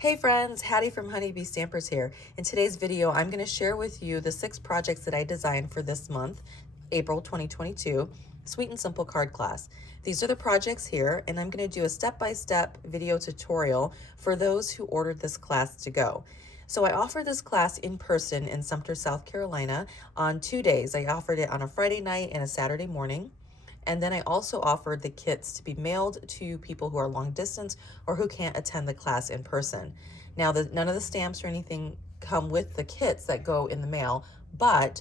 Hey friends, Hattie from Honeybee Stampers here. In today's video, I'm going to share with you the 6 projects that I designed for this month, April 2022, Sweet and Simple card class. These are the projects here, and I'm going to do a step-by-step video tutorial for those who ordered this class to go. So I offered this class in person in Sumter, South Carolina on 2 days. I offered it on a Friday night and a Saturday morning. And then I also offered the kits to be mailed to people who are long distance or who can't attend the class in person. Now, none of the stamps or anything come with the kits that go in the mail, but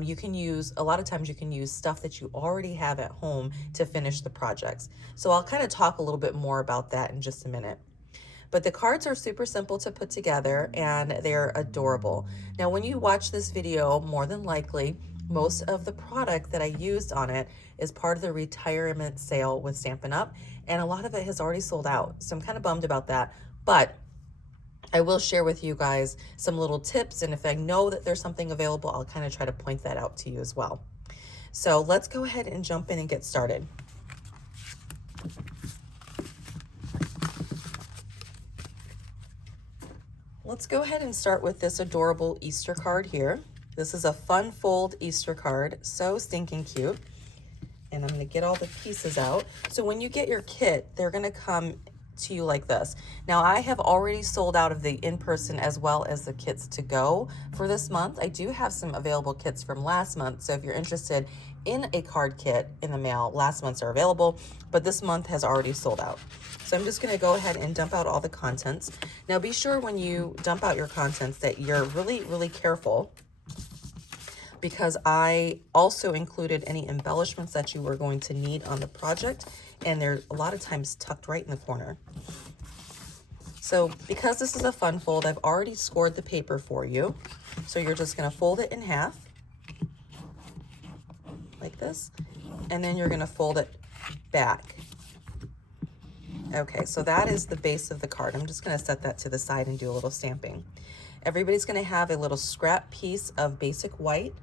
you can use, a lot of times you can use stuff that you already have at home to finish the projects. So I'll kind of talk a little bit more about that in just a minute. But the cards are super simple to put together and they're adorable. Now, when you watch this video, more than likely, most of the product that I used on it is part of the retirement sale with Stampin' Up, and a lot of it has already sold out. So I'm kind of bummed about that, but I will share with you guys some little tips, and if I know that there's something available, I'll kind of try to point that out to you as well. So let's go ahead and jump in and get started. Let's go ahead and start with this adorable Easter card here. This is a fun fold Easter card, so stinking cute. And I'm gonna get all the pieces out. So when you get your kit, they're gonna come to you like this. Now I have already sold out of the in-person as well as the kits to go for this month. I do have some available kits from last month, so if you're interested in a card kit in the mail, last month's are available, but this month has already sold out. So I'm just gonna go ahead and dump out all the contents. Now be sure when you dump out your contents that you're really, really careful, because I also included any embellishments that you were going to need on the project, and they're a lot of times tucked right in the corner. So because this is a fun fold, I've already scored the paper for you. So you're just gonna fold it in half, like this, and then you're gonna fold it back. Okay, so that is the base of the card. I'm just gonna set that to the side and do a little stamping. Everybody's gonna have a little scrap piece of basic white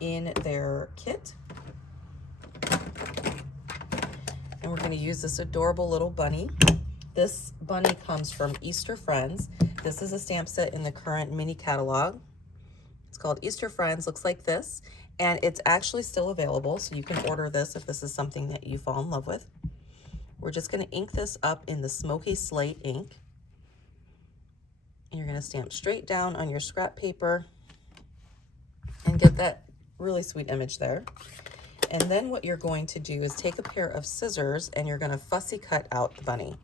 in their kit. And we're gonna use this adorable little bunny. This bunny comes from Easter Friends. This is a stamp set in the current mini catalog. It's called Easter Friends, looks like this. And it's actually still available, so you can order this if this is something that you fall in love with. We're just gonna ink this up in the Smoky Slate ink. And you're gonna stamp straight down on your scrap paper and get that really sweet image there. And then what you're going to do is take a pair of scissors and you're gonna fussy cut out the bunny.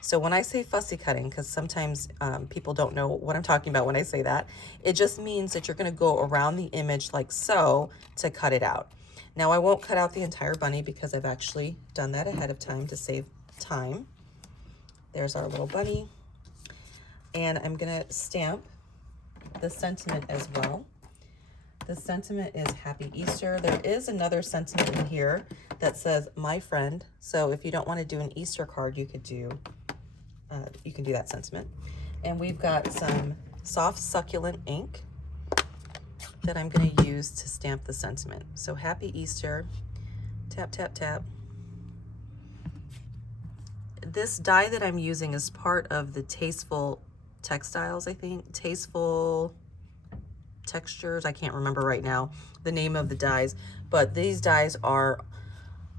So when I say fussy cutting, because sometimes people don't know what I'm talking about when I say that, it just means that you're gonna go around the image like so to cut it out. Now I won't cut out the entire bunny because I've actually done that ahead of time to save time. There's our little bunny. And I'm gonna stamp the sentiment as well. The sentiment is Happy Easter. There is another sentiment in here that says my friend. So if you don't want to do an Easter card, you could do that sentiment. And we've got some soft succulent ink that I'm going to use to stamp the sentiment. So Happy Easter, tap, tap, tap. This die that I'm using is part of the Tasteful Textiles, I think. Tasteful Textures, I can't remember right now the name of the dies, but these dies are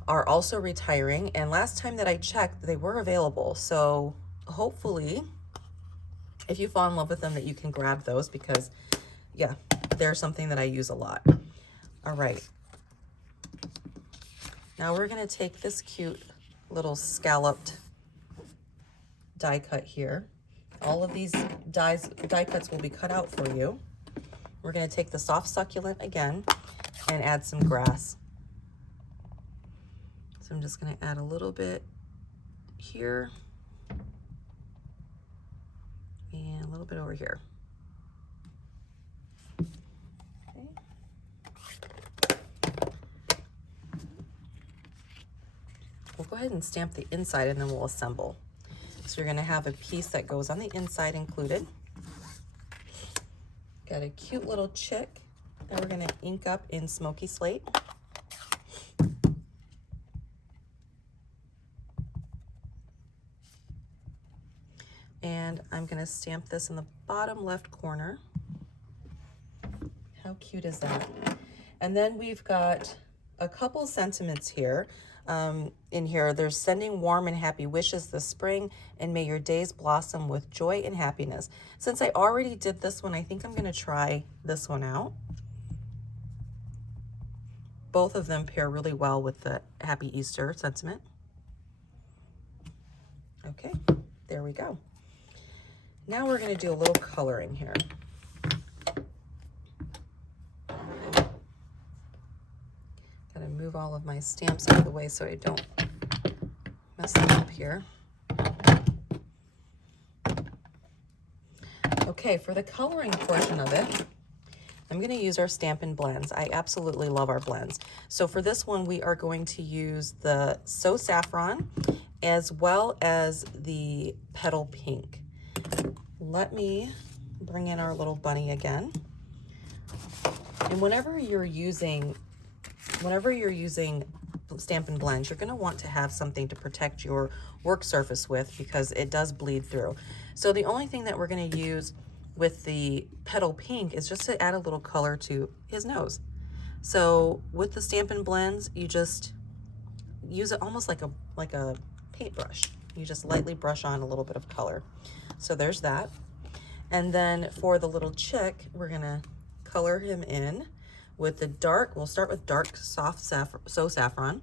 also retiring, and last time that I checked they were available, so hopefully if you fall in love with them that you can grab those, because yeah, they're something that I use a lot. All right, now we're going to take this cute little scalloped die cut here. All of these die cuts will be cut out for you. We're going to take the soft succulent again and add some grass. So I'm just going to add a little bit here and a little bit over here. Okay. We'll go ahead and stamp the inside and then we'll assemble. So you're going to have a piece that goes on the inside included. Got a cute little chick that we're going to ink up in Smoky Slate. And I'm gonna stamp this in the bottom left corner. How cute is that? And then we've got a couple sentiments here. In here, there's sending warm and happy wishes this spring, and may your days blossom with joy and happiness. Since I already did this one, I think I'm gonna try this one out. Both of them pair really well with the Happy Easter sentiment. Okay, there we go. Now we're gonna do a little coloring here. Gotta move all of my stamps out of the way so I don't mess them up here. Okay, for the coloring portion of it, I'm gonna use our Stampin' blends. I absolutely love our blends. So for this one, we are going to use the So Saffron as well as the Petal Pink. Let me bring in our little bunny again. And whenever you're using Stampin' blends, you're gonna want to have something to protect your work surface with because it does bleed through. So the only thing that we're gonna use with the Petal Pink is just to add a little color to his nose. So with the Stampin' blends, you just use it almost like a paintbrush. You just lightly brush on a little bit of color. So there's that. And then for the little chick, we're gonna color him in with the dark. We'll start with dark, soft So Saffron.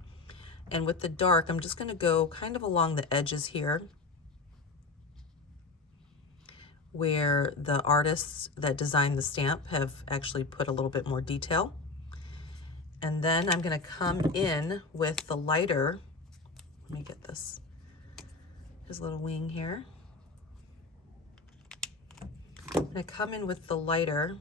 And with the dark, I'm just gonna go kind of along the edges here where the artists that designed the stamp have actually put a little bit more detail. And then I'm gonna come in with the lighter, let me get this, his little wing here. I'm gonna come in with the lighter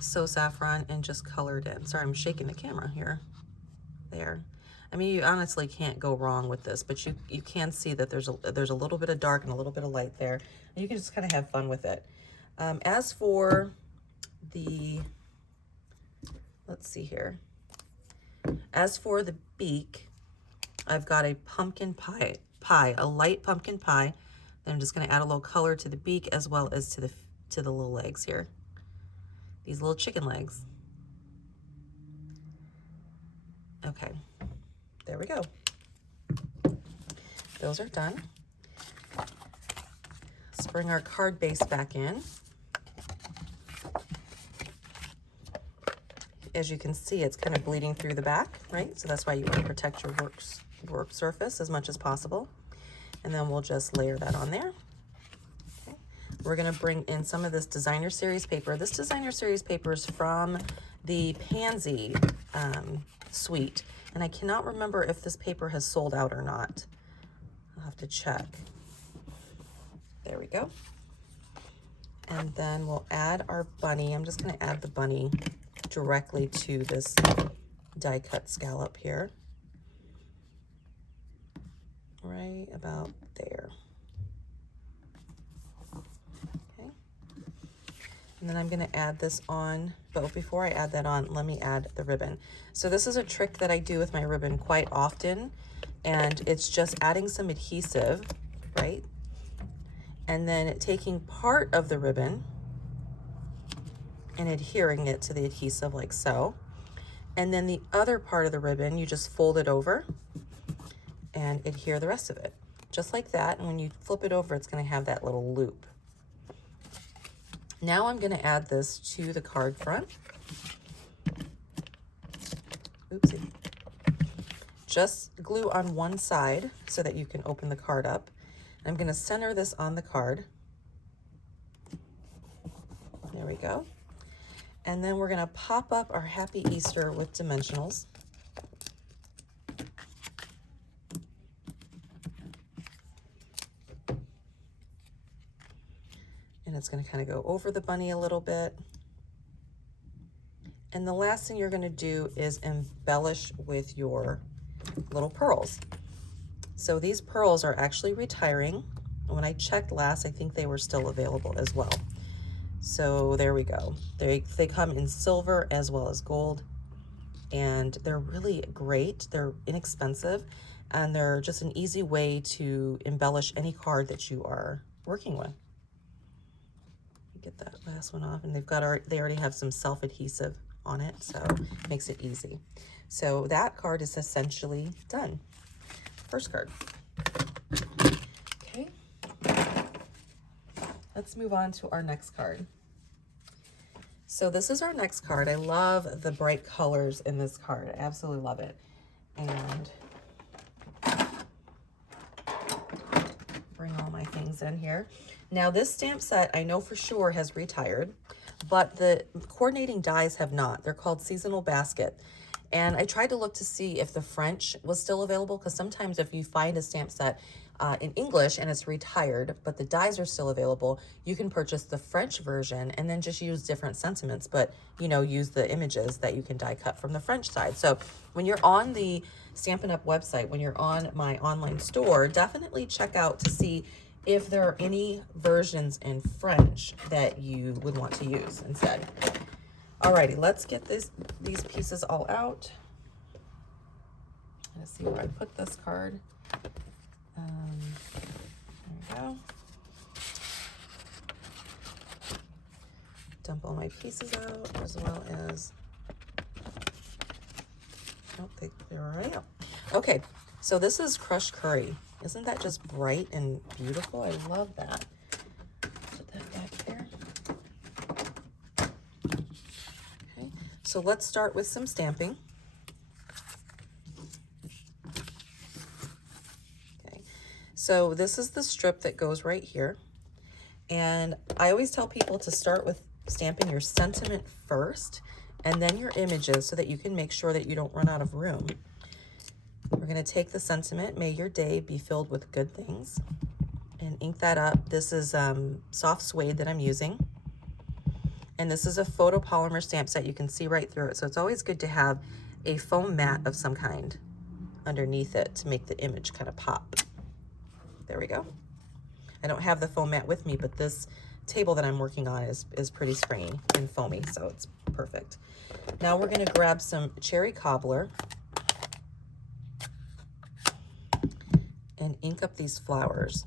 So Saffron and just color it in. Sorry, I'm shaking the camera here. There. I mean, you honestly can't go wrong with this, but you can see that there's a little bit of dark and a little bit of light there. And you can just kind of have fun with it. As for the, let's see here. As for the beak, I've got a pumpkin pie, a light pumpkin pie. Then I'm just going to add a little color to the beak as well as to the little legs here. These little chicken legs. Okay. There we go. Those are done. Let's bring our card base back in. As you can see, it's kind of bleeding through the back, right? So that's why you want to protect your work surface as much as possible. And then we'll just layer that on there. Okay. We're going to bring in some of this designer series paper. This designer series paper is from the Pansy suite. And I cannot remember if this paper has sold out or not. I'll have to check. There we go. And then we'll add our bunny. I'm just going to add the bunny directly to this die cut scallop here. Right about there. Okay. And then I'm going to add this on, but before I add that on, let me add the ribbon. So this is a trick that I do with my ribbon quite often, and it's just adding some adhesive, right? And then taking part of the ribbon and adhering it to the adhesive like so. And then the other part of the ribbon, you just fold it over and adhere the rest of it. Just like that, and when you flip it over, it's gonna have that little loop. Now I'm gonna add this to the card front. Oopsie. Just glue on one side so that you can open the card up. I'm gonna center this on the card. There we go. And then we're gonna pop up our Happy Easter with dimensionals. And it's gonna kind of go over the bunny a little bit. And the last thing you're gonna do is embellish with your little pearls. So these pearls are actually retiring. When I checked last, I think they were still available as well. So there we go. They come in silver as well as gold, and they're really great. They're inexpensive, and they're just an easy way to embellish any card that you are working with. Get that last one off, and they already have some self-adhesive on it, so it makes it easy. So that card is essentially done. First card. Okay, let's move on to our next card. So this is our next card. I love the bright colors in this card. I absolutely love it. And bring all my things in here. Now this stamp set I know for sure has retired, but the coordinating dies have not. They're called Seasonal Basket. And I tried to look to see if the French was still available, because sometimes if you find a stamp set in English and it's retired, but the dies are still available, you can purchase the French version and then just use different sentiments, but you know, use the images that you can die cut from the French side. So when you're on the Stampin' Up website, when you're on my online store, definitely check out to see if there are any versions in French that you would want to use instead. Alrighty, let's get these pieces all out. Let's see where I put this card. There we go. Dump all my pieces out, as well as, oh, they're already out. Okay, so this is crushed curry. Isn't that just bright and beautiful? I love that. Put that back there. Okay, so let's start with some stamping. Okay, so this is the strip that goes right here. And I always tell people to start with stamping your sentiment first and then your images, so that you can make sure that you don't run out of room. We're going to take the sentiment, "May your day be filled with good things," and ink that up. This is soft suede that I'm using. And this is a photopolymer stamp set. You can see right through it. So it's always good to have a foam mat of some kind underneath it to make the image kind of pop. There we go. I don't have the foam mat with me, but this table that I'm working on is pretty springy and foamy, so it's perfect. Now we're going to grab some cherry cobbler and ink up these flowers.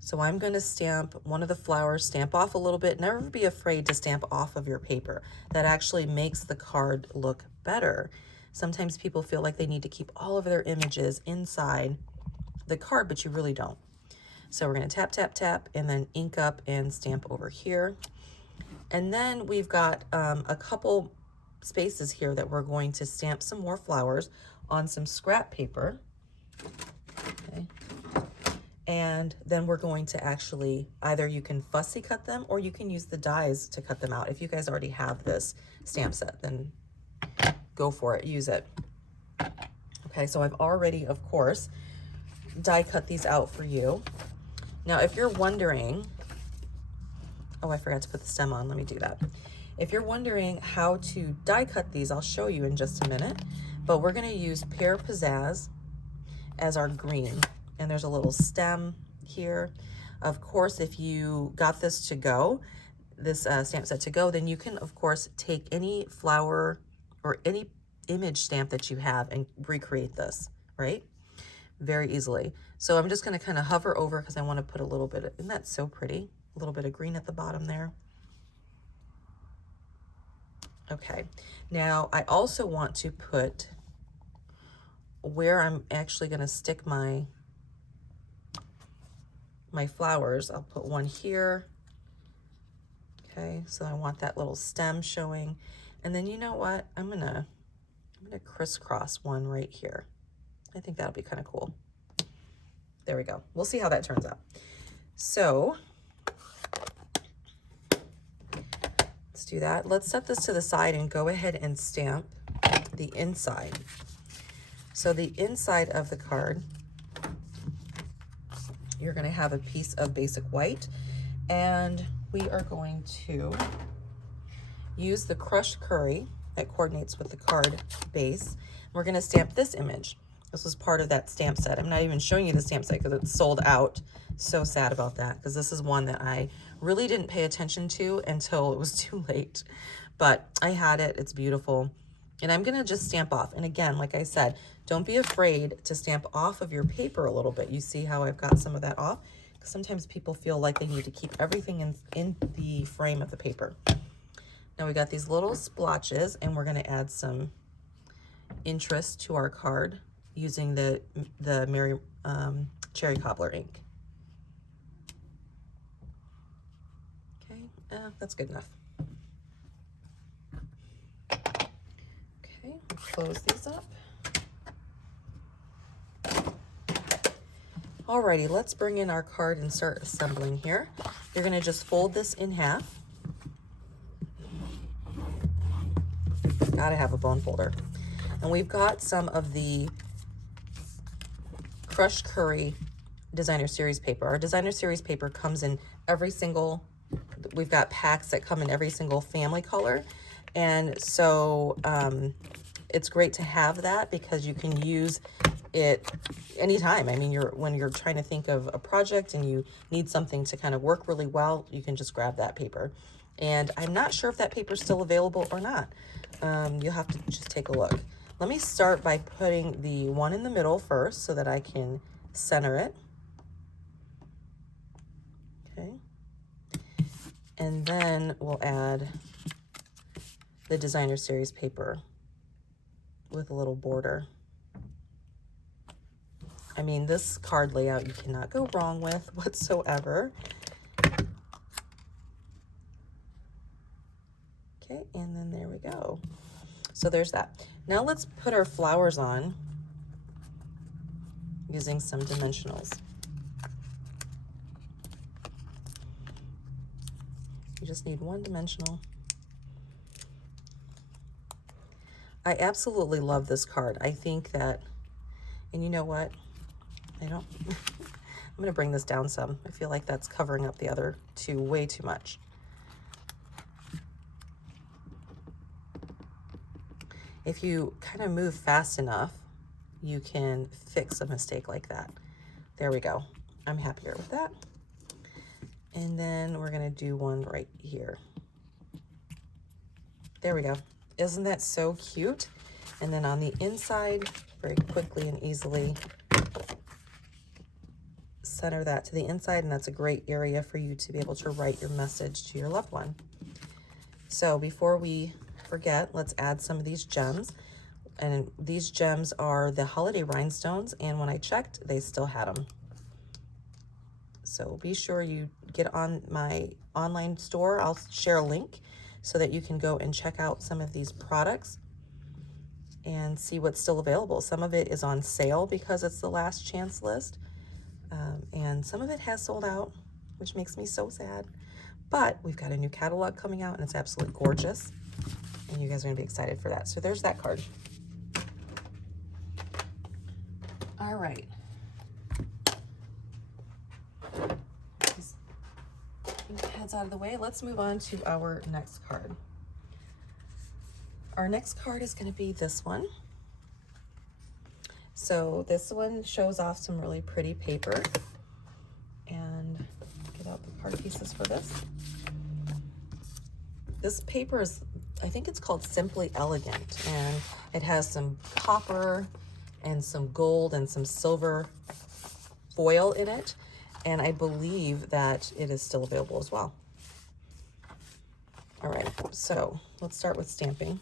So I'm going to stamp one of the flowers, stamp off a little bit. Never be afraid to stamp off of your paper. That actually makes the card look better. Sometimes people feel like they need to keep all of their images inside the card, but you really don't. So we're going to tap, tap, tap, and then ink up and stamp over here. And then we've got a couple spaces here that we're going to stamp some more flowers on some scrap paper. Okay. And then we're going to actually, either you can fussy cut them or you can use the dies to cut them out. If you guys already have this stamp set, then go for it, use it. Okay, so I've already, of course, die cut these out for you. Now, if you're wondering, oh, I forgot to put the stem on. Let me do that. If you're wondering how to die cut these, I'll show you in just a minute. But we're going to use Pear Pizzazz as our green. And there's a little stem here. Of course, if you got this to go, this stamp set to go, then you can, of course, take any flower or any image stamp that you have and recreate this, right? Very easily. So I'm just going to kind of hover over because I want to put a little bit of, isn't that so pretty? A little bit of green at the bottom there. Okay, now I also want to put where I'm actually going to stick my flowers. I'll put one here. Okay, so I want that little stem showing. And then you know what? I'm gonna crisscross one right here. I think that'll be kind of cool. There we go. We'll see how that turns out. So let's do that. Let's set this to the side and go ahead and stamp the inside. So the inside of the card, you're going to have a piece of basic white, and we are going to use the crushed curry that coordinates with the card base. We're going to stamp this image. This was part of that stamp set. I'm not even showing you the stamp set because it's sold out. So sad about that, because this is one that I really didn't pay attention to until it was too late. But I had it. It's beautiful. And I'm gonna just stamp off. And again, like I said, don't be afraid to stamp off of your paper a little bit. You see how I've got some of that off? Because sometimes people feel like they need to keep everything in the frame of the paper. Now we got these little splotches, and we're gonna add some interest to our card using the Mary Cherry Cobbler ink. Okay, that's good enough. Okay, close these up. Alrighty, let's bring in our card and start assembling here. You're gonna just fold this in half. Gotta have a bone folder. And we've got some of the Crushed Curry Designer Series paper. Our Designer Series paper comes in every single, we've got packs that come in every single family color. And so it's great to have that because you can use it anytime. I mean, when you're trying to think of a project and you need something to kind of work really well, you can just grab that paper. And I'm not sure if that paper is still available or not. You'll have to just take a look. Let me start by putting the one in the middle first so that I can center it. Okay. And then we'll add the Designer Series paper with a little border. I mean, this card layout you cannot go wrong with whatsoever. Okay, and then there we go. So there's that. Now let's put our flowers on using some dimensionals. You just need one dimensional. I absolutely love this card. I think that, and you know what? I'm gonna bring this down some. I feel like that's covering up the other two way too much. If you kind of move fast enough, you can fix a mistake like that. There we go. I'm happier with that. And then we're gonna do one right here. There we go. Isn't that so cute? And then on the inside, very quickly and easily, center that to the inside, and that's a great area for you to be able to write your message to your loved one. So before we forget, let's add some of these gems. And these gems are the holiday rhinestones, and when I checked, they still had them. So be sure you get on my online store. I'll share a link so that you can go and check out some of these products and see what's still available. Some of it is on sale because it's the last chance list. And some of it has sold out, which makes me so sad. But we've got a new catalog coming out, and it's absolutely gorgeous. And you guys are gonna be excited for that. So there's that card. All right. These ink pads out of the way. Let's move on to our next card. Our next card is gonna be this one. So this one shows off some really pretty paper. And get out the card pieces for this. This paper is, I think it's called Simply Elegant, and it has some copper and some gold and some silver foil in it, and I believe that it is still available as well. All right, so let's start with stamping.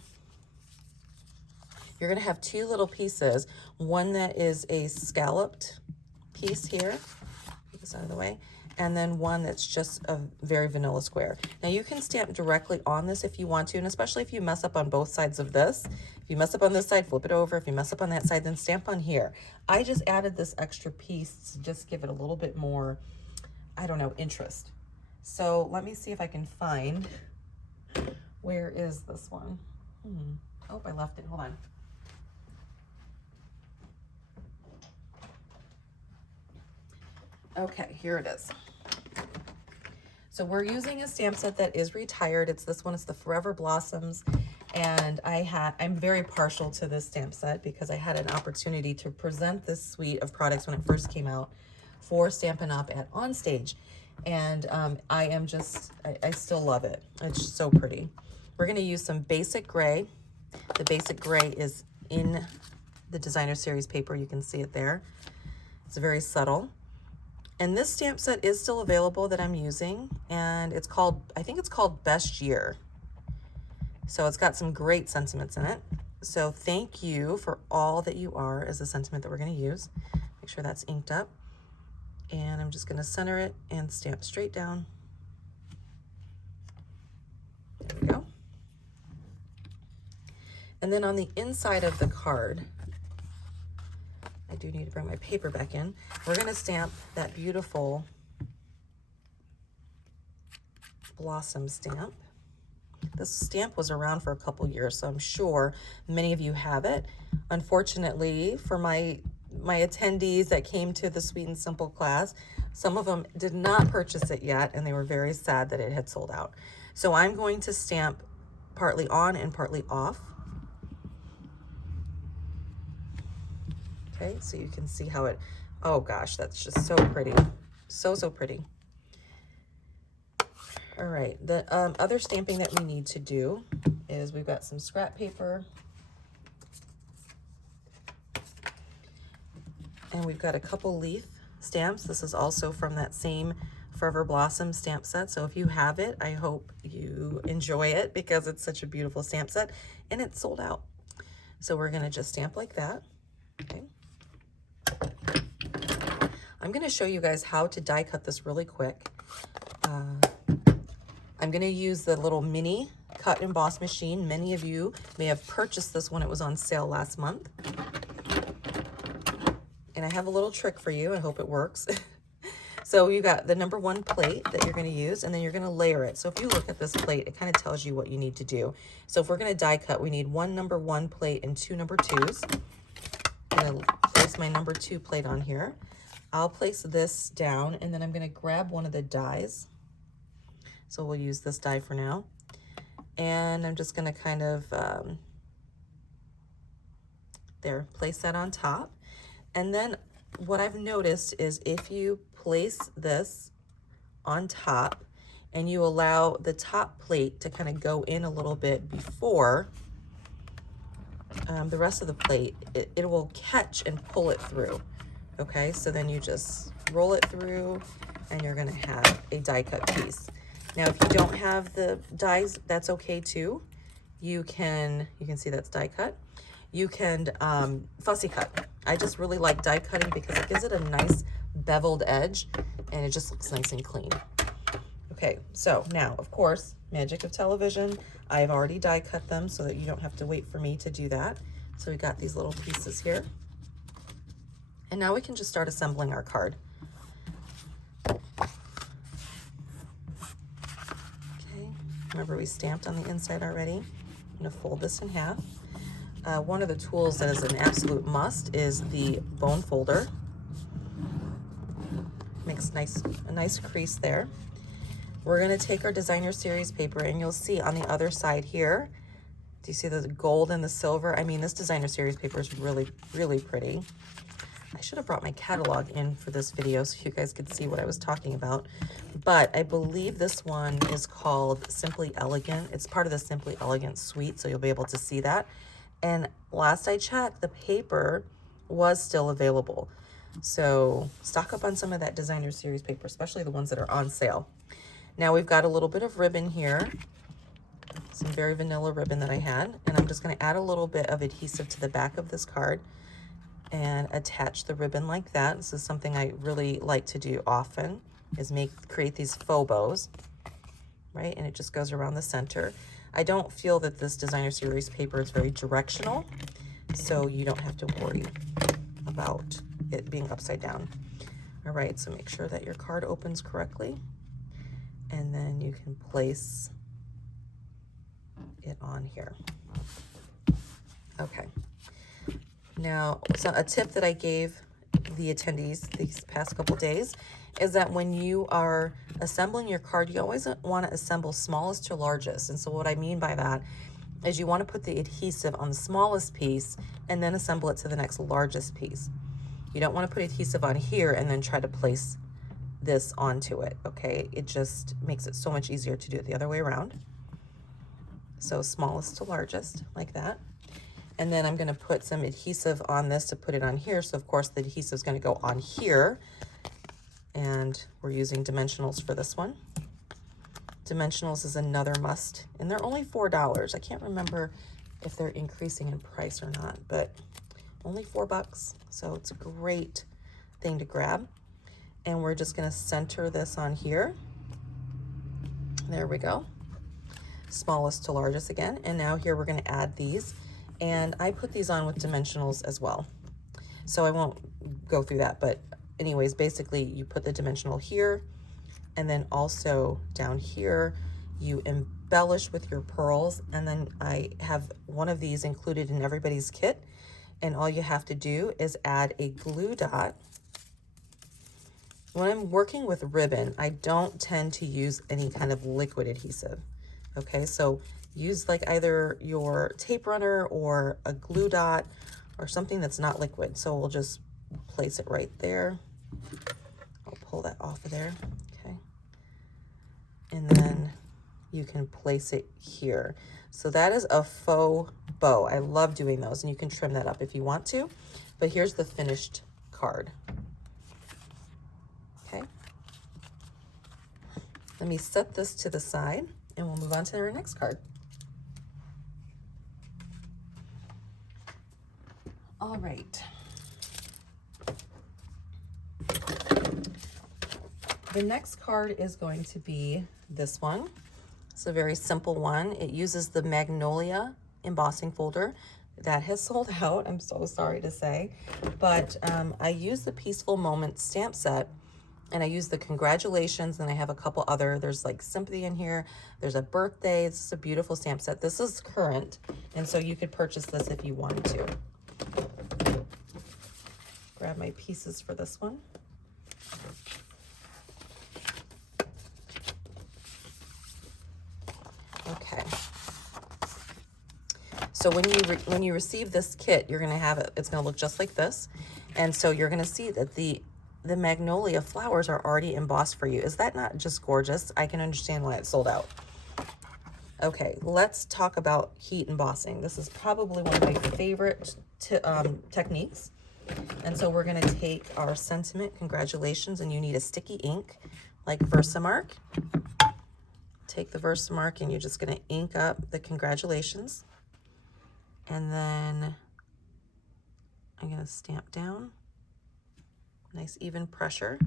You're gonna have two little pieces, one that is a scalloped piece here, get this out of the way, and then one that's just a very vanilla square. Now you can stamp directly on this if you want to, and especially if you mess up on both sides of this. If you mess up on this side, flip it over. If you mess up on that side, then stamp on here. I just added this extra piece to just give it a little bit more, I don't know, interest. So let me see if I can find, where is this one? Oh, I left it, hold on. Okay, here it is. So we're using a stamp set that is retired. It's this one, it's the Forever Blossoms. And I'm very partial to this stamp set because I had an opportunity to present this suite of products when it first came out for Stampin' Up at Onstage. And I am just, I still love it. It's so pretty. We're gonna use some basic gray The basic gray is in the designer series paper. You can see it there. It's very subtle. And this stamp set is still available that I'm using, and it's called, I think it's called Best Year. So it's got some great sentiments in it. So thank you for all that you are is the sentiment that we're going to use. Make sure that's inked up. And I'm just going to center it and stamp straight down. There we go. And then on the inside of the card, I do need to bring my paper back in. We're going to stamp that beautiful blossom stamp. This stamp was around for a couple years, so I'm sure many of you have it. Unfortunately, for my attendees that came to the Sweet and Simple class, some of them did not purchase it yet, and they were very sad that it had sold out. So I'm going to stamp partly on and partly off. Okay, so you can see how it, oh gosh, that's just so pretty. So pretty. All right, the other stamping that we need to do is we've got some scrap paper. And we've got a couple leaf stamps. This is also from that same Forever Blossom stamp set. So if you have it, I hope you enjoy it because it's such a beautiful stamp set and it's sold out. So we're gonna just stamp like that, okay? I'm gonna show you guys how to die cut this really quick. I'm gonna use the little mini cut and emboss machine. Many of you may have purchased this when it was on sale last month. And I have a little trick for you. I hope it works. So you got the #1 plate that you're gonna use, and then you're gonna layer it. So if you look at this plate, it kind of tells you what you need to do. So if we're gonna die cut, we need one #1 plate and two #2s. I'm gonna place my #2 plate on here. I'll place this down, and then I'm gonna grab one of the dies. So we'll use this die for now. And I'm just gonna kind of, there, place that on top. And then what I've noticed is if you place this on top and you allow the top plate to kind of go in a little bit before the rest of the plate, it will catch and pull it through. Okay, so then you just roll it through and you're gonna have a die cut piece. Now, if you don't have the dies, that's okay too. You can see that's die cut. You can fussy cut. I just really like die cutting because it gives it a nice beveled edge and it just looks nice and clean. Okay, so now, of course, magic of television. I've already die cut them so that you don't have to wait for me to do that. So we got these little pieces here. And now we can just start assembling our card. Remember, we stamped on the inside already. I'm gonna fold this in half. One of the tools that is an absolute must is the bone folder. Makes a nice crease there. We're gonna take our designer series paper, and you'll see on the other side here, do you see the gold and the silver? I mean, this designer series paper is really, really pretty. I should have brought my catalog in for this video so you guys could see what I was talking about. But I believe this one is called Simply Elegant. It's part of the Simply Elegant suite, so you'll be able to see that. And last I checked, the paper was still available. So stock up on some of that designer series paper, especially the ones that are on sale. Now we've got a little bit of ribbon here, some very vanilla ribbon that I had, and I'm just gonna add a little bit of adhesive to the back of this card and attach the ribbon like that. This is something I really like to do often, is create these faux bows, right? And it just goes around the center. I don't feel that this designer series paper is very directional, so you don't have to worry about it being upside down. All right, so make sure that your card opens correctly, and then you can place it on here. Okay. Now, so a tip that I gave the attendees these past couple days is that when you are assembling your card, you always want to assemble smallest to largest. And so what I mean by that is you want to put the adhesive on the smallest piece and then assemble it to the next largest piece. You don't want to put adhesive on here and then try to place this onto it, okay? It just makes it so much easier to do it the other way around. So smallest to largest, like that. And then I'm gonna put some adhesive on this to put it on here. So of course the adhesive is gonna go on here. And we're using dimensionals for this one. Dimensionals is another must, and they're only $4. I can't remember if they're increasing in price or not, but only $4. So it's a great thing to grab. And we're just gonna center this on here. There we go. Smallest to largest again. And now here we're gonna add these. And I put these on with dimensionals as well. So I won't go through that, but anyways, basically you put the dimensional here, and then also down here, you embellish with your pearls. And then I have one of these included in everybody's kit. And all you have to do is add a glue dot. When I'm working with ribbon, I don't tend to use any kind of liquid adhesive. Okay, so use like either your tape runner or a glue dot or something that's not liquid. So we'll just place it right there. I'll pull that off of there, okay. And then you can place it here. So that is a faux bow. I love doing those, and you can trim that up if you want to, but here's the finished card. Okay. Let me set this to the side and we'll move on to our next card. All right. The next card is going to be this one. It's a very simple one. It uses the Magnolia embossing folder. That has sold out, I'm so sorry to say. But I use the Peaceful Moments stamp set, and I use the congratulations, and I have a couple other, there's like sympathy in here, there's a birthday. This is a beautiful stamp set. This is current, and so you could purchase this if you wanted to. Grab my pieces for this one. Okay. So when you receive this kit, you're gonna have it, it's gonna look just like this. And so you're gonna see that the magnolia flowers are already embossed for you. Is that not just gorgeous? I can understand why it sold out. Okay, let's talk about heat embossing. This is probably one of my favorite techniques. And so we're gonna take our sentiment, congratulations, and you need a sticky ink like Versamark. Take the Versamark and you're just gonna ink up the congratulations. And then I'm gonna stamp down. Nice even pressure.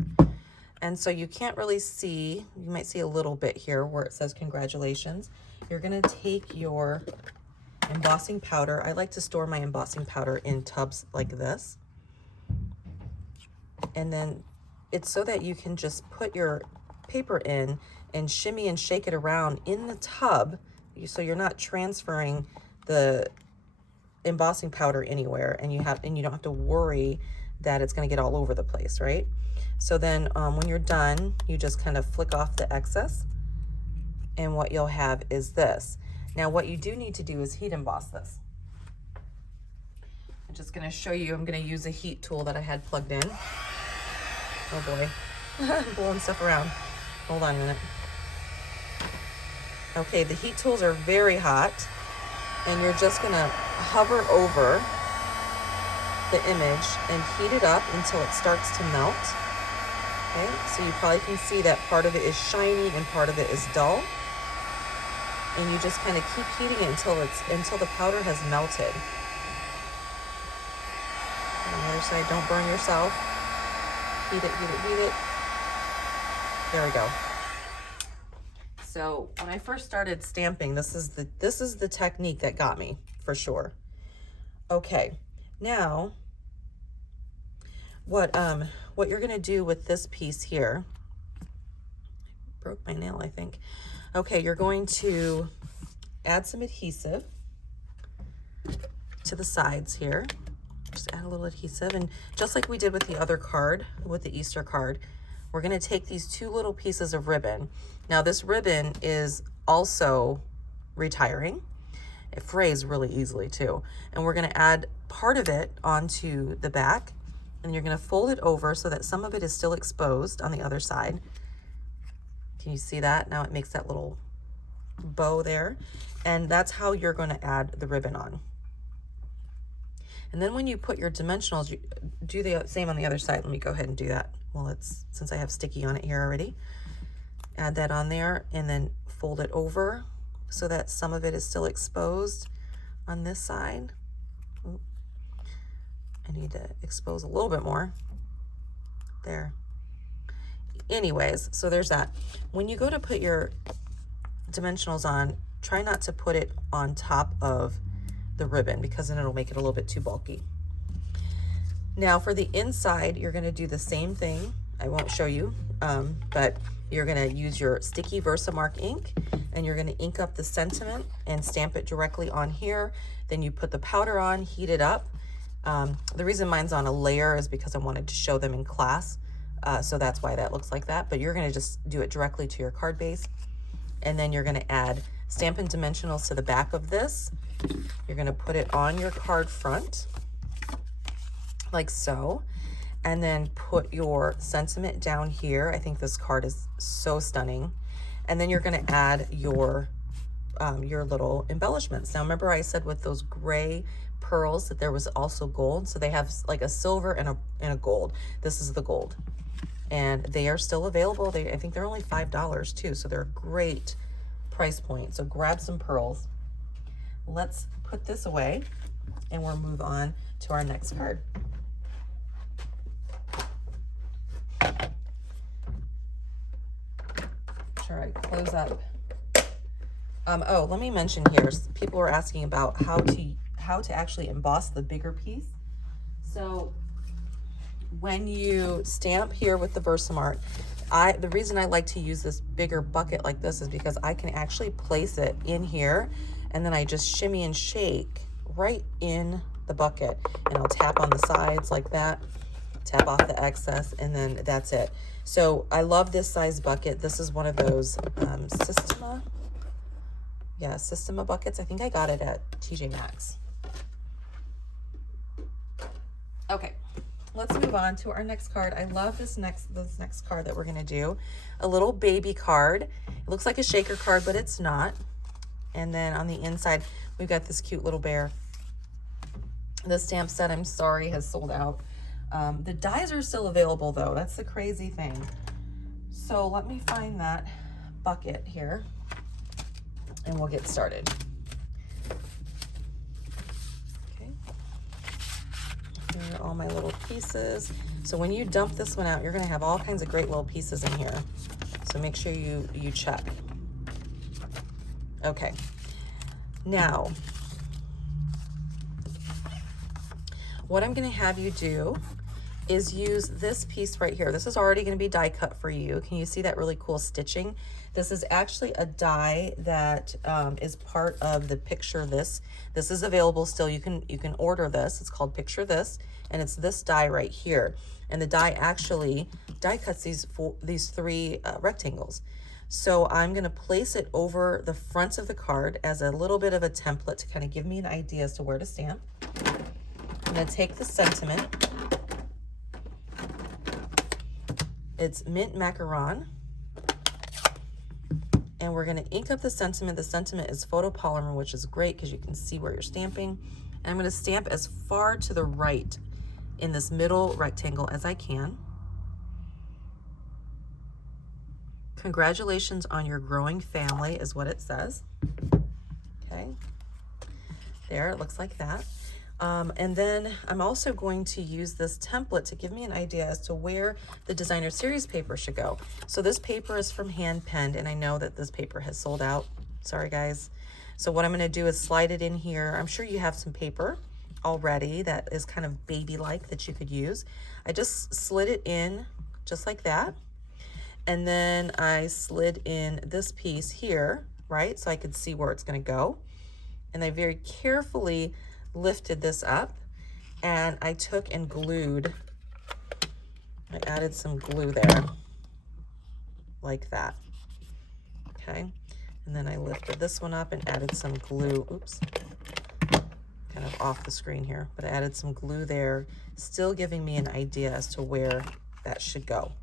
And so you can't really see, you might see a little bit here where it says congratulations. You're gonna take your embossing powder. I like to store my embossing powder in tubs like this. And then it's so that you can just put your paper in and shimmy and shake it around in the tub, so you're not transferring the embossing powder anywhere, and you don't have to worry that it's going to get all over the place, right? So then when you're done, you just kind of flick off the excess, and what you'll have is this. Now what you do need to do is heat emboss this. I'm just going to show you. I'm going to use a heat tool that I had plugged in. Oh boy, I'm blowing stuff around. Hold on a minute. Okay, the heat tools are very hot, and you're just gonna hover over the image and heat it up until it starts to melt. Okay, so you probably can see that part of it is shiny and part of it is dull. And you just kind of keep heating it until the powder has melted. On the other side, don't burn yourself. Heat it, heat it, heat it. There we go. So when I first started stamping, this is the technique that got me for sure. Okay, now what you're gonna do with this piece here, broke my nail, I think. Okay, you're going to add some adhesive to the sides here. Just add a little adhesive, and just like we did with the other card, with the Easter card, we're gonna take these two little pieces of ribbon. Now this ribbon is also retiring. It frays really easily too. And we're gonna add part of it onto the back, and you're gonna fold it over so that some of it is still exposed on the other side. Can you see that? Now it makes that little bow there, and that's how you're going to add the ribbon on. And then when you put your dimensionals, you do the same on the other side. Let me go ahead and do that. Well, since I have sticky on it here already. Add that on there and then fold it over so that some of it is still exposed on this side. Oop. I need to expose a little bit more. There. Anyways, so there's that. When you go to put your dimensionals on, try not to put it on top of the ribbon because then it'll make it a little bit too bulky. Now for the inside, you're going to do the same thing. I won't show you, but you're going to use your sticky Versamark ink and you're going to ink up the sentiment and stamp it directly on here. Then you put the powder on, heat it up. The reason mine's on a layer is because I wanted to show them in class. So that's why that looks like that. But you're going to just do it directly to your card base. And then you're going to add Stampin' Dimensionals to the back of this. You're going to put it on your card front, like so. And then put your sentiment down here. I think this card is so stunning. And then you're going to add your little embellishments. Now remember I said with those gray pearls that there was also gold. So they have like a silver and a gold. This is the gold. And they are still available. I think they're only $5 too. So they're a great price point. So grab some pearls. Let's put this away and we'll move on to our next card. Sure, I close up. Oh, let me mention here, people were asking about how to actually emboss the bigger piece. So when you stamp here with the Versamark, the reason I like to use this bigger bucket like this is because I can actually place it in here and then I just shimmy and shake right in the bucket and I'll tap on the sides like that, tap off the excess, and then that's it. So I love this size bucket. This is one of those Systema buckets. I think I got it at TJ Maxx. Okay, let's move on to our next card. I love this next card that we're gonna do. A little baby card. It looks like a shaker card, but it's not. And then on the inside, we've got this cute little bear. The stamp set, I'm sorry, has sold out. The dies are still available though. That's the crazy thing. So let me find that bucket here and we'll get started. Okay. Here are all my little pieces. So when you dump this one out, you're gonna have all kinds of great little pieces in here. So make sure you check. Okay. Now, what I'm gonna have you do is use this piece right here. This is already going to be die cut for you. Can you see that really cool stitching? This is actually a die that is part of the Picture This. This is available still. You can order this. It's called Picture This, and it's this die right here. And the die actually die cuts these three rectangles. So I'm going to place it over the front of the card as a little bit of a template to kind of give me an idea as to where to stamp. I'm going to take the sentiment. It's mint macaron, and we're going to ink up the sentiment. The sentiment is photopolymer, which is great because you can see where you're stamping. And I'm going to stamp as far to the right in this middle rectangle as I can. Congratulations on your growing family is what it says. Okay, there, it looks like that. And then I'm also going to use this template to give me an idea as to where the designer series paper should go. So this paper is from Hand Penned, and I know that this paper has sold out. Sorry guys. So what I'm going to do is slide it in here. I'm sure you have some paper already that is kind of baby-like that you could use. I just slid it in just like that. And then I slid in this piece here, right? So I could see where it's going to go. And I very carefully lifted this up and I took and glued. I added some glue there like that. Okay. And then I lifted this one up and added some glue. Oops. Kind of off the screen here, but I added some glue there, still giving me an idea as to where that should go.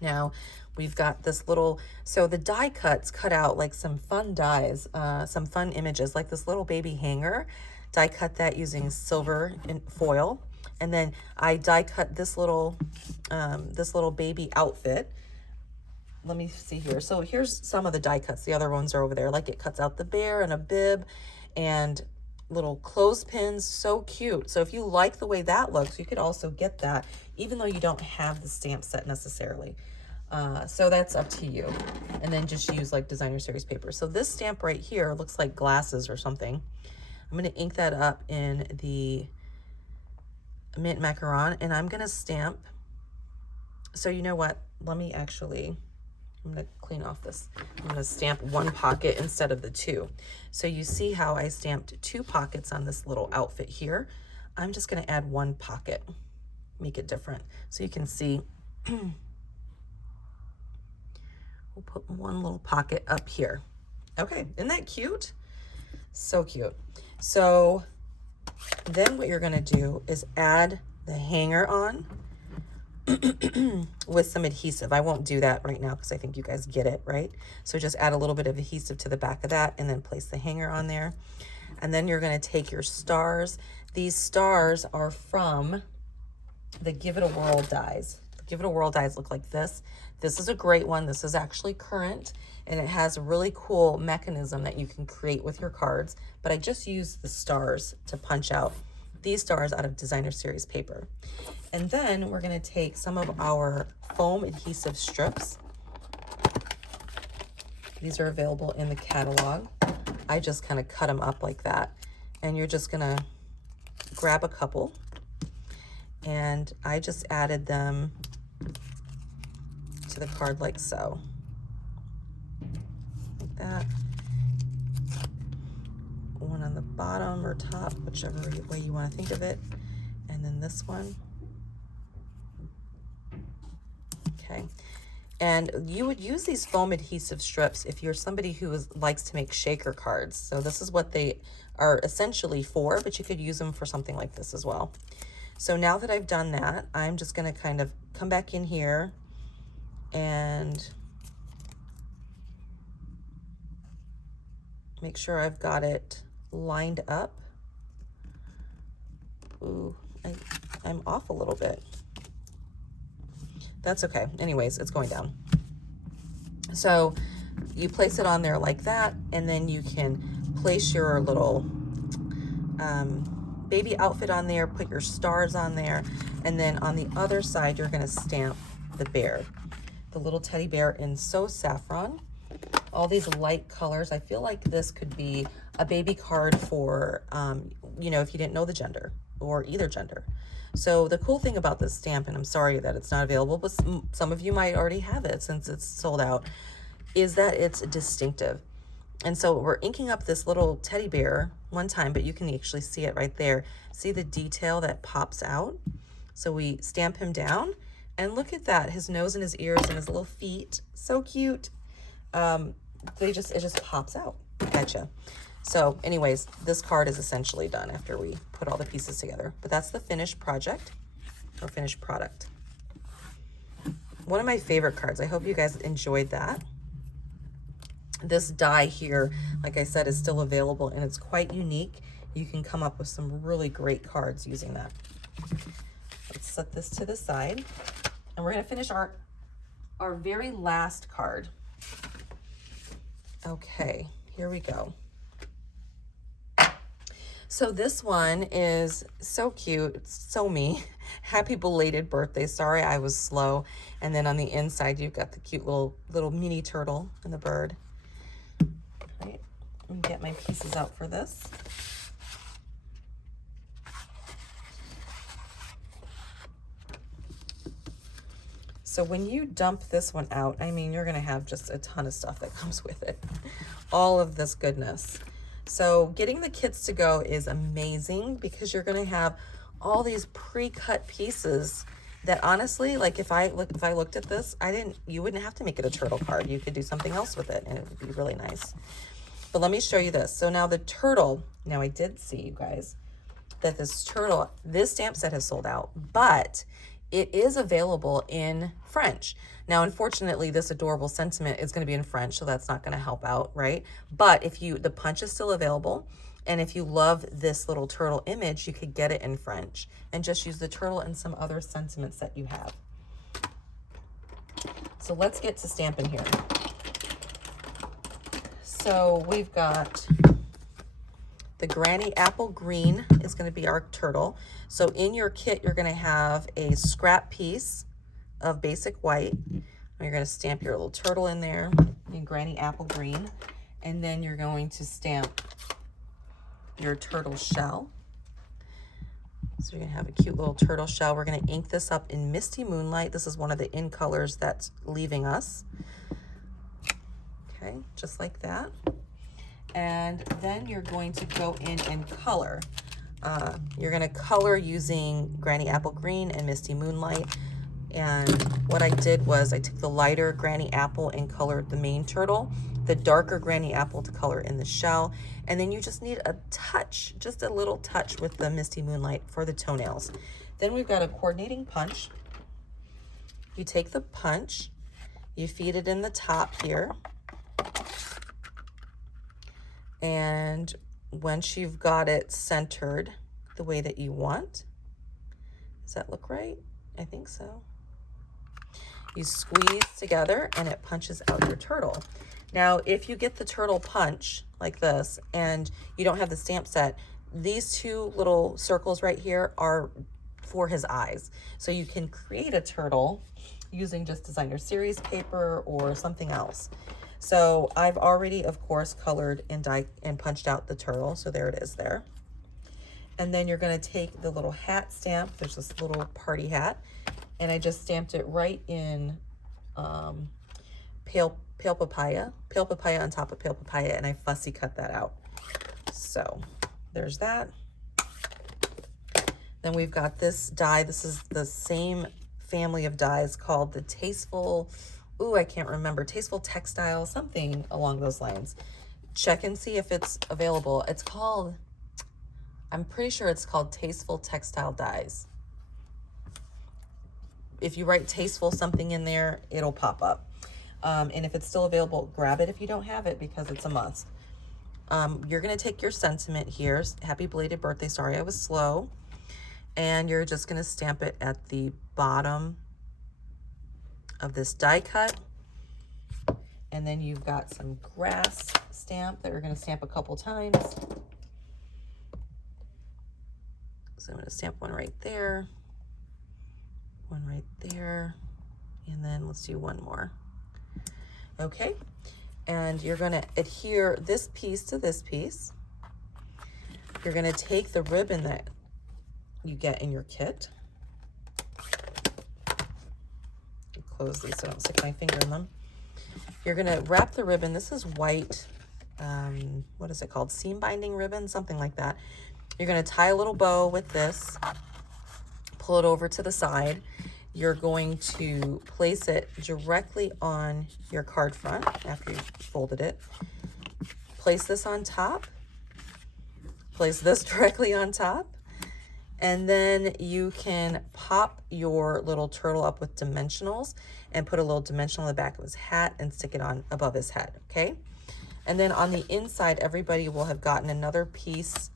Now we've got this little, so the die cuts cut out like some fun dies, some fun images, like this little baby hanger. Die cut that using silver and foil. And then I die cut this little baby outfit. Let me see here. So here's some of the die cuts. The other ones are over there. Like it cuts out the bear and a bib and little clothespins. So cute. So if you like the way that looks, you could also get that, even though you don't have the stamp set necessarily. So that's up to you. And then just use like designer series paper. So this stamp right here looks like glasses or something. I'm going to ink that up in the mint macaron, and I'm going to stamp. So you know what? Let me actually, I'm going to clean off this. I'm going to stamp one pocket instead of the two. So you see how I stamped 2 pockets on this little outfit here. I'm just going to add 1 pocket, make it different. So you can see, we'll put 1 little pocket up here. Okay, isn't that cute? So cute. So then what you're going to do is add the hanger on with some adhesive. I won't do that right now because I think you guys get it, right? So just add a little bit of adhesive to the back of that and then place the hanger on there. And then you're going to take your stars. These stars are from the Give It a Whirl dies. The Give It a Whirl dies look like this. This is a great one. This is actually current, and it has a really cool mechanism that you can create with your cards. But I just used the stars to punch out these stars out of designer series paper. And then we're going to take some of our foam adhesive strips. These are available in the catalog. I just kind of cut them up like that. And you're just going to grab a couple. And I just added them to the card like so. Like that. One on the bottom or top, whichever way you want to think of it. And then this one. Okay. And you would use these foam adhesive strips if you're somebody who likes to make shaker cards. So this is what they are essentially for, but you could use them for something like this as well. So now that I've done that, I'm just going to kind of come back in here and make sure I've got it lined up. Ooh, I'm off a little bit. That's okay. Anyways, it's going down. So you place it on there like that, and then you can place your little baby outfit on there, put your stars on there, and then on the other side, you're going to stamp the bear, the little teddy bear in So Saffron. All these light colors. I feel like this could be a baby card for, you know, if you didn't know the gender or either gender. So the cool thing about this stamp, and I'm sorry that it's not available, but some of you might already have it since it's sold out, is that it's distinctive. And so we're inking up this little teddy bear one time, but you can actually see it right there. See the detail that pops out? So we stamp him down, and look at that, his nose and his ears and his little feet. So cute. It just pops out at you. So anyways, this card is essentially done after we put all the pieces together. But that's the finished project or finished product. One of my favorite cards. I hope you guys enjoyed that. This die here, like I said, is still available, and it's quite unique. You can come up with some really great cards using that. Let's set this to the side, and we're going to finish our very last card. Okay, here we go. So this one is so cute. It's so me. Happy belated birthday. Sorry I was slow. And then on the inside, you've got the cute little mini turtle and the bird. Right. Let me get my pieces out for this. So when you dump this one out, I mean, you're going to have just a ton of stuff that comes with it. All of this goodness. So getting the kits to go is amazing because you're going to have all these pre-cut pieces that honestly, like if I looked at this, you wouldn't have to make it a turtle card. You could do something else with it and it would be really nice. But let me show you this. So now the turtle, now I did see, you guys, that this stamp set has sold out, but it is available in French. Now, unfortunately, this adorable sentiment is going to be in French, so that's not going to help out, right? But if you, the punch is still available, and if you love this little turtle image, you could get it in French and just use the turtle and some other sentiments that you have. So let's get to stamping here. So we've got the Granny Apple Green is going to be our turtle. So in your kit, you're going to have a scrap piece of basic white. You're going to stamp your little turtle in there in Granny Apple Green. And then you're going to stamp your turtle shell. So you're going to have a cute little turtle shell. We're going to ink this up in Misty Moonlight. This is one of the in colors that's leaving us. Okay, just like that. And then you're going to go in and color. You're going to color using Granny Apple Green and Misty Moonlight. And what I did was I took the lighter Granny Apple and colored the main turtle, the darker Granny Apple to color in the shell, and then you just need a touch, just a little touch with the Misty Moonlight for the toenails. Then we've got a coordinating punch. You take the punch, you feed it in the top here, and once you've got it centered the way that you want, does that look right? I think so. You squeeze together and it punches out your turtle. Now, if you get the turtle punch like this and you don't have the stamp set, these two little circles right here are for his eyes. So you can create a turtle using just designer series paper or something else. So I've already, of course, colored and punched out the turtle. So there it is there. And then you're going to take the little hat stamp. There's this little party hat. And I just stamped it right in pale papaya on top of pale papaya, and I fussy cut that out. So there's that. Then we've got this die. This is the same family of dies called the Tasteful, I can't remember, Tasteful Textile, something along those lines. Check and see if it's available. It's called, I'm pretty sure it's called Tasteful Textile Dies. If you write tasteful something in there, it'll pop up. And if it's still available, grab it if you don't have it, because it's a must. You're going to take your sentiment here. Happy belated birthday. Sorry I was slow. And you're just going to stamp it at the bottom of this die cut. And then you've got some grass stamp that we're going to stamp a couple times. So I'm going to stamp one right there. One right there, and then let's do one more. Okay, and you're going to adhere this piece to this piece. You're going to take the ribbon that you get in your kit. Close these so I don't stick my finger in them. You're going to wrap the ribbon. This is white, what is it called? Seam binding ribbon, something like that. You're going to tie a little bow with this. Pull it over to the side. You're going to place it directly on your card front after you've folded it. Place this on top. Place this directly on top. And then you can pop your little turtle up with dimensionals and put a little dimensional on the back of his hat and stick it on above his head, okay? And then on the inside, everybody will have gotten another piece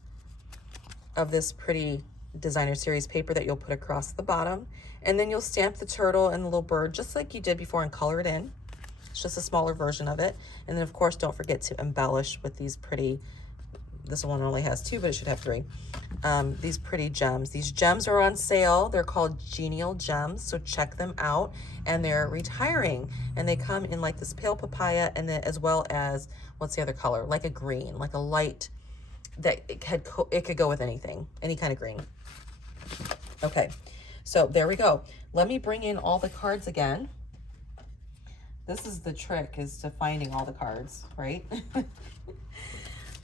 of this pretty designer series paper that you'll put across the bottom, and then you'll stamp the turtle and the little bird just like you did before and color it in. It's just a smaller version of it. And then of course don't forget to embellish with these pretty, this one only has 2 but it should have 3, these pretty gems. These gems are on sale. They're called Genial Gems, so check them out. And they're retiring, and they come in like this pale papaya, and then as well as, what's the other color, like a green, like a light that it could go with anything, any kind of green. Okay, so there we go. Let me bring in all the cards again. This is the trick, is to finding all the cards, right?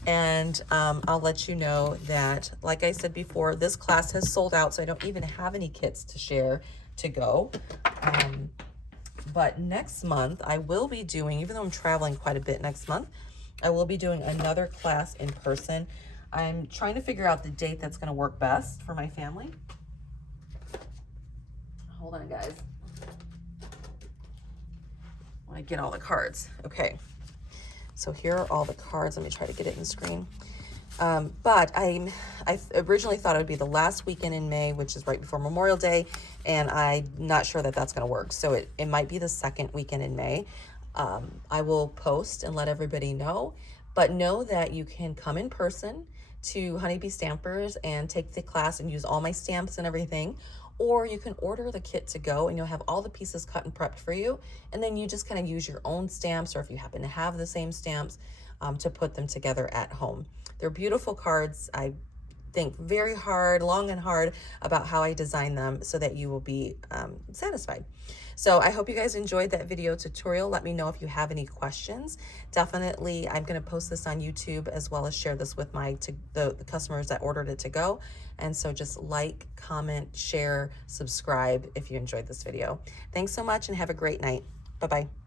And I'll let you know that, like I said before, this class has sold out, so I don't even have any kits to share to go. But next month I will be doing, even though I'm traveling quite a bit next month, I will be doing another class in person. I'm trying to figure out the date that's going to work best for my family. Hold on, guys. I want to get all the cards. Okay. So here are all the cards. Let me try to get it in the screen. But I originally thought it would be the last weekend in May, which is right before Memorial Day, and I'm not sure that that's going to work. So it might be the second weekend in May. I will post and let everybody know, but know that you can come in person to Honeybee Stampers and take the class and use all my stamps and everything, or you can order the kit to go and you'll have all the pieces cut and prepped for you, and then you just kind of use your own stamps, or if you happen to have the same stamps, to put them together at home. They're beautiful cards. I think very hard, long and hard about how I design them so that you will be satisfied. So I hope you guys enjoyed that video tutorial. Let me know if you have any questions. Definitely, I'm going to post this on YouTube as well as share this with the customers that ordered it to go. And so just like, comment, share, subscribe if you enjoyed this video. Thanks so much and have a great night. Bye-bye.